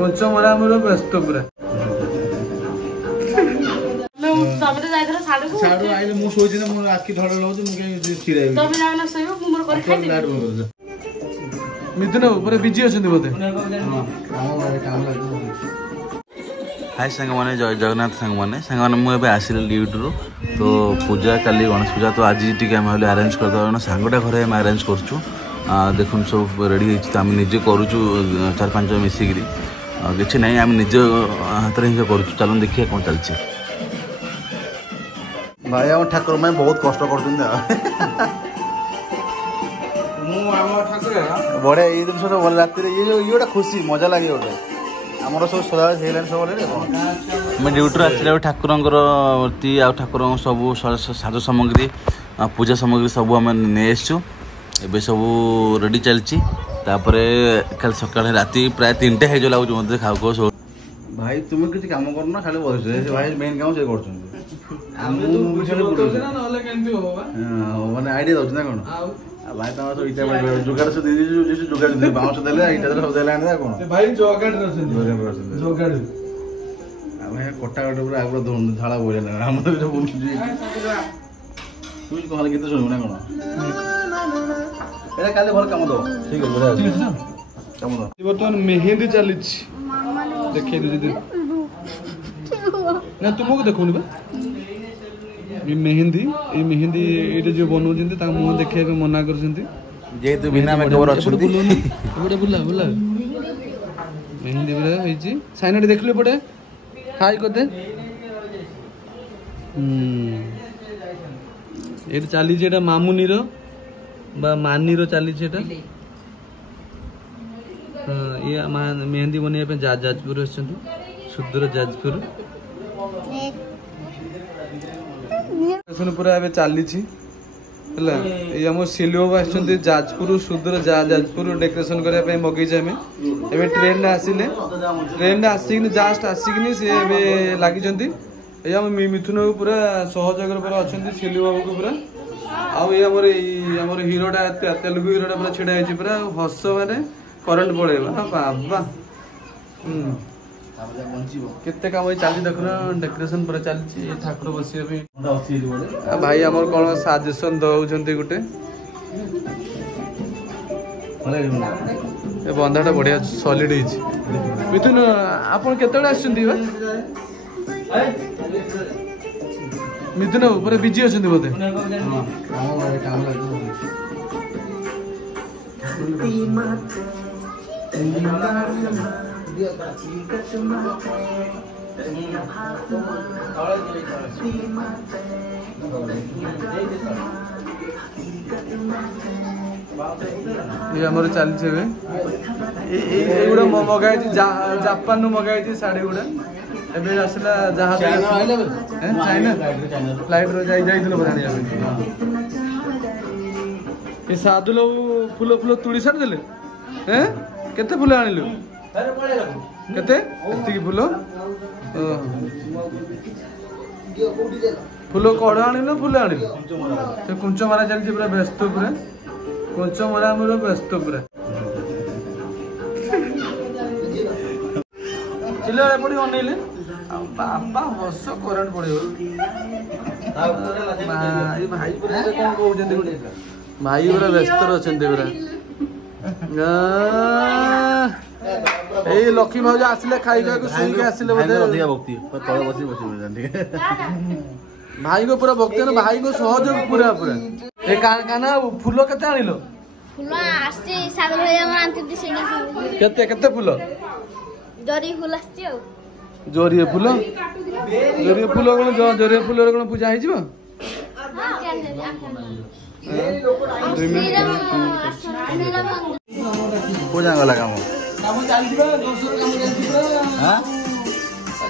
coach मरा मोर व्यस्त पूरा साडू आइले मु सोची ना मोर आखि धड़ लउ मु के छिराई तबे जाना सहियो मु मोर कर खाइ मिथुन ऊपर बिजी अछन बोते हाय सांग माने जय जगन्नाथ सांग माने मु एबे आसिल ड्यूटी रो तो पूजा काली गणेश पूजा तो आज टिके हम अरेंज कर दो सांगटा घरे हम अरेंज करछु देखुन सब रेडी होइछि त हम निजे करूछु 4-5 मिसिगिरी किछि नै हम निजे हाथ रे ही करूछु चलन देखिए कोन चलछि भाई हम ठाकुर में बहुत कष्ट करछुन मु हम ठाकुर बड़े ये दिन सब बोल रात रे ये योटा खुशी मजा लागे ओटे हमरो सब सदा हेलन सब बोले मैं ड्यूटी आसिले ठाकुरंकर मूर्ति आ ठाकुर सब साज सामग्री पूजा सामग्री सब आम नहीं आसचु ए सब रेडी चलती कल सकाल राति प्राय 3टा हो लगुच मत खाऊ खाऊ सब भाई तुम किसी काम करना खाली बस भाई मेन काम से कर माने आइडिया दउछ ना कोन भाई तमा तो इटा जुगाड़ से दे जे जुगाड़ दे बाउंस देले इटा सब देला आने कोन भाई जोगाड़ रछन जोगाड़ भाई कोटा कोटा पूरा आगुरा धोन झाला बोले ना हम तो बोल जी तू कहल गीत सुनबो ना कोन एटा काले भर काम दो ठीक है बड़ा ठीक है ना काम दो बर्तमान मेहंदी चली देखे दीदी ना तुमको देखो बा मेहंदी ये जो बनाऊँ मुँह देखा मना कर जेहेतु बिना मेकअप अच्छे बुला बुला मेहंदी पूरा साइना देख लो पटे हाई करदे ये चली मामुनी मानी चली ये मेहंदी बनवाई जाजपुर सुदूर जाजपुर पूरा चली सिल्व आस जाजपुर सुदूर जाजपुर डेकोरेशन करने मगेचे आम ए ट्रेन आसिले ट्रेन आसिक जस्ट आसिक सी लगी मिथुन पूरा सहयोग अच्छा सिल्व बाबू को पूरा आमर हिरोटा तेलुगु हिरोटा पूरा छिड़ा है पूरा हस माने करंट पड़ेगा बाबा केते काम चली देखना डेकोरेशन पर चलती ठाकुर बस भाई आम कौन सजेसन दौरान गोटे बंधाटा बढ़िया सॉलिड मिथुन आप मिथुन ऊपर बिजी अच्छा बोधे ये आमर चलती गुड़ा मगाई जापान मगाई शाढ़ी गुड़ा एबे आसला जहाज चाइना फ्लाइट रो ये साधु लोग फूल फूल तुड़ी सारी देले हैं केते फूल आनिलु केते एति फूल फूल कड़ आनिलु फूल आनिलु से कुंच मारा चलछि पूरा व्यस्त पूरा कुंच मारा मोर व्यस्त पूरा चिल्ला पड़ी अनेले बाबा हस करंट पड़े भाई कौन कहते भाई पूरा व्यस्त अच्छा पूरा लक्ष्मी भाज आसिले खाई खाई आसिले भाई को पूरा भक्ति भाई को सहयोग पूरा पूरा फूल केते आनिलो केते केते फूल जोरिए फूल कौन जोरिए फूल कौन पूजा हो पूजा गला काम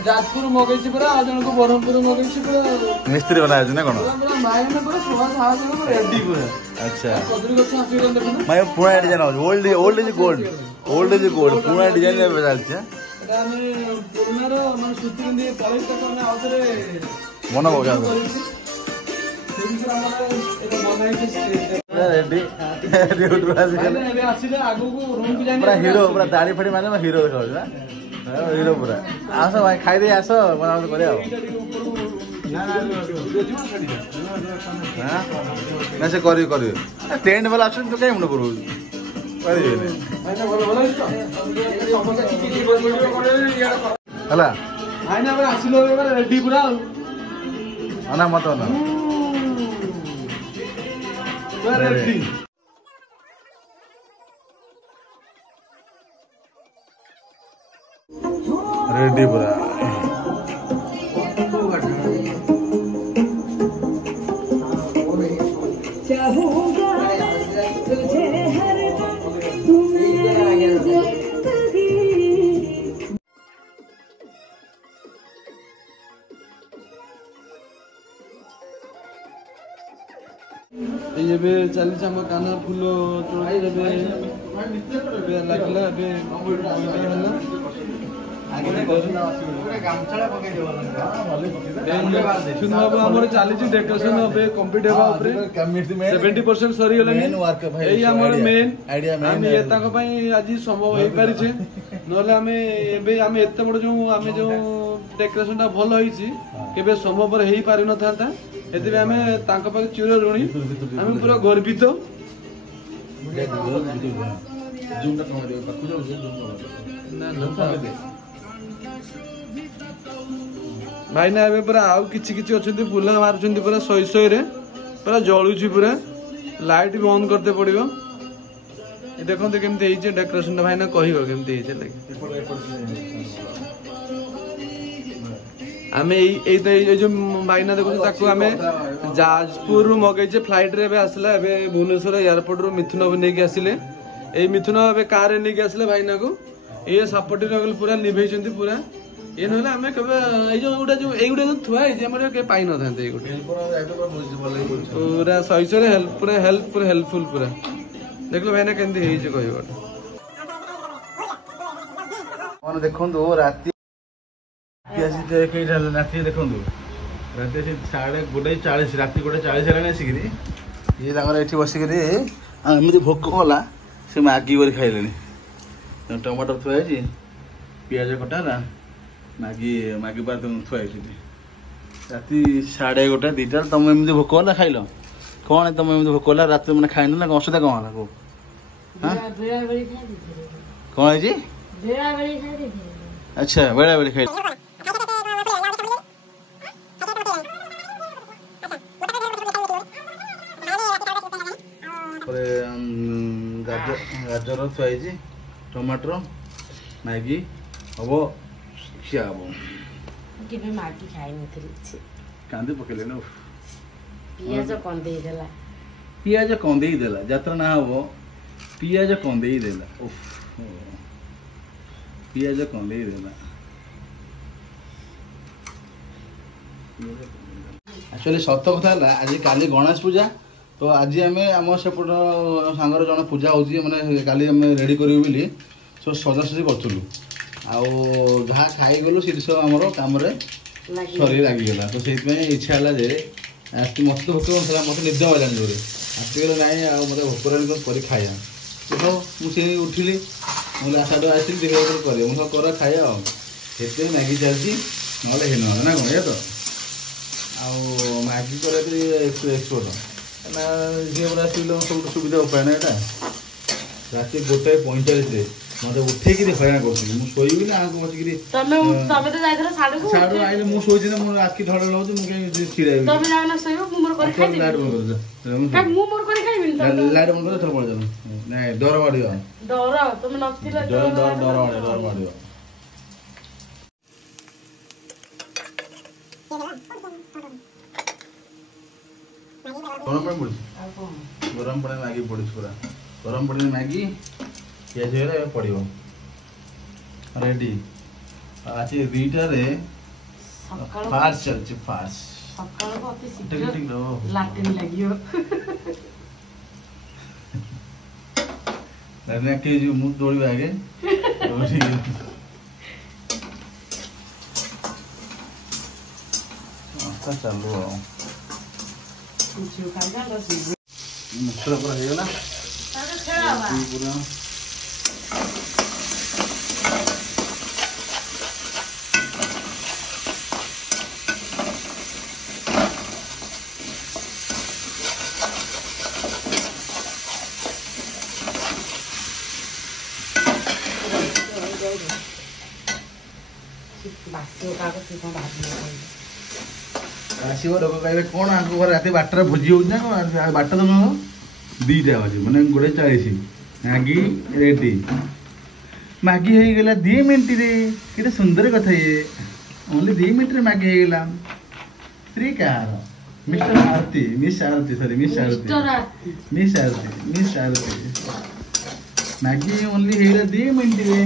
जाजपुर मगेछि पूरा आ जन को बरहमपुर मगेछि पूरा मिस्त्री बना है ना कोन भाई ने पूरा 16 रेडी पूरा अच्छा कदरी गछ आसी देखो मैं पूरा डिजाइन ओल्ड इज गोल्ड पूरा डिजाइन में बदल छे एटा में पुराना रो मन सूती दिन पॉलिश करना आउतरे मन होगा हीरो पूरा दाढ़ी फाड़ी माने हीरो देखा हिरो पूरा आस भाई खाई दे आस बना करे ना से करी करी टेंट वाला आछन तो काई मुंड करू हला आइना बे आसिलो बे रेडी पूरा अना मत ना रेडी रेडी पूरा ଏବେ ଚାଲିଛି ଆମ କାନ ଫୁଲ ତୋଳା ଏବେ ଲାଗିଲା ଏବେ ହେଲା ଆମର ଚାଲିଛି ଡେକୋରେସନ ଏବେ କମ୍ପ୍ଲିଟ ହେବା ଉପରେ 70% ସରିଗଲାଣି ଏଇ ଆମର ମେନ୍ ଆମେ ତାଙ୍କ ପାଇଁ ଆଜି ସମ୍ଭବ ହେଇପାରିଛେ ନହେଲେ ଆମେ ଏବେ ଆମେ ଏତେ ବଡ ଆମେ ଯୋଉ ଡେକୋରେସନ ଟା ଭଲ ହେଇଛି କେବେ ସମ୍ଭବ ହେଇପାରିନଥାନ୍ତା ଏଥିପାଇଁ ଆମେ ତାଙ୍କ ପାଖରେ ଚିର ଋଣୀ ଆମେ ପୁରା ଗର୍ବିତ ଭାଇନା ଏବେ ପୁରା ଆଉ କିଛି କିଛି ଅଛନ୍ତି ଫୁଲ ମାରୁଛନ୍ତି ପୁରା ଶହେ ଶହେରେ ପୁରା ଜଳୁଛି ପୁରା ଲାଇଟ୍ ବି ବନ୍ଦ କରତେ ପଡିବ ଦେଖନ୍ତୁ କେମିତି ହେଇଛି ଡେକୋରେସନ ଟା ଭାଇନା କହିବ କେମିତି ହେଇଛି ଆମେ ଏଇ ଯୋଉ ଭାଇନା ଦେଖୁଛୁ ତାକୁ ଆମେ ଯାଜପୁରରୁ ମଗେଇଛେ ଫ୍ଲାଇଟ ରେ ଏବେ ଆସିଲା ଏବେ ଭୁବନେଶ୍ୱର ଏୟାରପୋର୍ଟ ରୁ ମିଥୁନ ନେଇକି ଆସିଲେ ଏଇ ମିଥୁନ ଏବେ କାର ରେ ନେଇକି ଆସିଲେ ଭାଇନାକୁ ये सापटी रगल पूरा निभेइछन्ती पूरा ये नहले आमे केबे ए जो उडा जो एगुडा जो थुआ जे हमर के पाइ न थान्ते एगुडा पूरा सहिसरे हेल्प पूरा हेल्पफुल पूरा देखलो भाइना केंदी हेइ जे कहबो मन देखंदो राती आसी ते के राती देखंदो राती आसी 1:40 राती 1:40 हेलाने आसीकरी ये तांगर एठी बसिकरी एमती भोक होला से मैगी कर खाइलेनी टमाटर थुआई पियाज कटाला मैगी मैगी बार थुआई राति 1:30 2:00 तुम एमती भोक होला खाइल कौन है तुम एमती भोक होला रात मैंने खाइन ना असुविधा कौन है को कौन है अच्छा बेड़ा बेड़ी खाई गाजर थुआई टमाटर मैगी हम खिया हम मैगी खाई कांदी पकेले न पियाज कंदे देला यात्रा ना हम पियाज कंदे देला पियाज कंदे देला एक्चुअली सत कथा आज काली गणेश पूजा तो आज आम आम सेपट सांगर जन पूजा हो मैंने काली आम रेडी करूँ बोली सब सजासजी करूँ आहा खाईगलु सी सब आमर कम सरी लगिगला तो से इच्छा है जे मत तो भोक मत निद होगा जोरे आसगले ना मत भोक कर खाया तो मुझे उठिली मुझे आसाद आसी देखा कर कर खाया से मैगी चलती ना ना कौन ये तो मैगी कर एक्सपोर्ट ना जी पूरा स्त्री लोग सब सुविधा उपाय ना यहाँ रात 1:45 मत उठे हईराण कर शोबी ना बसिक आइले मुझे ना मोर आखि ढल हो छिड़ा लाइट बंद कर थोड़ा पड़ ना डर माड़ डर माड़ गरम पानी मैगी पड़ी पूरा गरम पानी मैगी पियाज पड़ो रेडी आज 2टार फास्ट चलती फास्ट मुझ दौड़ आगे चलो मुखर पूरा होगा पूरा ବାସି କାହାକୁ ତୁ କଣ ଭାବିବ ଆସିବ ଲୋକ କହିବେ କ'ଣ ଆଙ୍କ ଘରେ ରାତି 12ଟାରେ ଭୋଜି ହେଉଛି ନା କ'ଣ 12ଟା ତ ନୁହଁ 2ଟା ବାଜେ ମାନେ 1:40 ମ୍ୟାଗି ରେଡି ମ୍ୟାଗି ହେଇଗଲା 2 ମିନିଟ୍ରେ କେତେ ସୁନ୍ଦର କଥା ଇଏ ଓନ୍ଲି 2 ମିନିଟ୍ରେ ମ୍ୟାଗି ହେଇଗଲା ସ୍ତ୍ରୀ କାହାର ମିଷ୍ଟର ଆରତି ମିସ୍ ଆରତି ସରି ମିସ୍ ଆରତି ମିସ୍ ଆରତି ମିସ୍ ଆରତି ମ୍ୟାଗି ଓନ୍ଲି ହେଇଗଲା 2 ମିନିଟ୍ରେ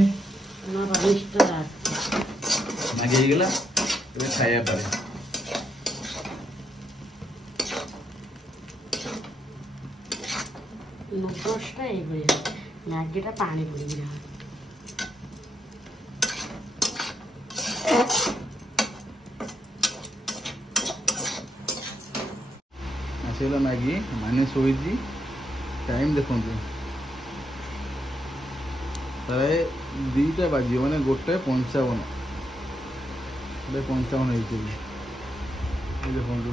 ମ୍ୟାଗି ହେଇଗଲା ଏବେ ଖାଇବା ପରେ ନୁଡଲ୍ସଟା ଏଇଭଳିଆ ମ୍ୟାଗିଟା ପାଣି ପଡ଼ିକି ନା ଆସିଗଲା ମ୍ୟାଗି ମାନେ ଶୋଇଛି ଟାଇମ୍ ଦେଖନ୍ତୁ ପ୍ରାୟ 2ଟା ବାଜିବ ମାନେ 1:55 ହେଇଛି ଦେଖନ୍ତୁ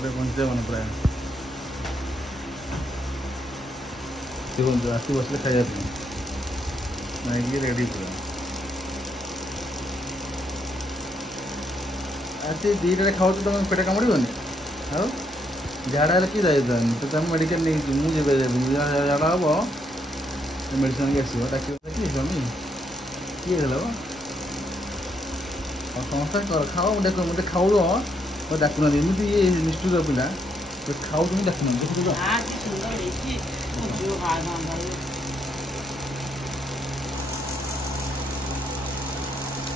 1:55 ପ୍ରାୟ ଦେଖନ୍ତୁ ଆସି ବସିଲେ ଖାଇବା ପାଇଁ ମ୍ୟାଗି ରେଡ଼ି ପୁରା ଆସି 2ଟାରେ ଖାଉଛୁ ତମେ ପେଟ କାମୁଡ଼ିବନି ଆଉ ଝାଡ଼ା ହେଲେ କି ଯାଇଥାନ୍ତି ତ ତମେ ମେଡ଼ିକାଲ ନେଇକି ମୁଁ ଯେବେ ଝାଡ଼ା ହେବ ମେଡ଼ିସିନ ନେଇକି ଆସିବ ଡାକିବ କିଏ ସ୍ୱାମୀ କିଏ ହେଲା ସମସ୍ତେ ଖାଅ ମୋତେ ଖାଉଛ ମୋତେ ଡାକୁନାହାନ୍ତି ଏମିତି ଇଏ ନିଷ୍ଠୁର ପିଲା ଖାଉଛନ୍ତି ଡାକୁନାହାନ୍ତି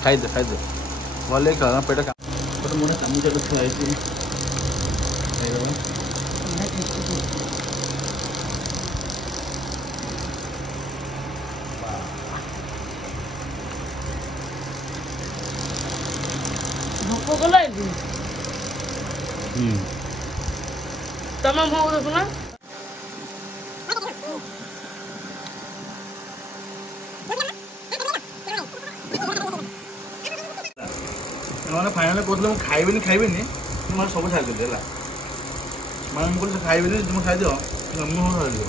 ଖାଇଦେ ଭଲ ଖାଅ ପେଟ ଗୋଟେ ମୋର ଚାମଚ ଥୁଆ ହେଇଛି ଖାଇଦେବ ଭୋକ କଲା ତମ ଭୋଗ ଦେଖୁନା ମାନେ ଫାଇନାଲି କହୁଥିଲେ ମୁଁ ଖାଇବିନି ମୁଁ ମାନେ ସବୁ ଛାଡ଼ିଦେଲି ହେଲା ମାନେ ମୁଁ କହିଲି ଖାଇବିନି ତୁମେ ଖାଇଦିଅ ମୁଁ ଖାଇଦିଅ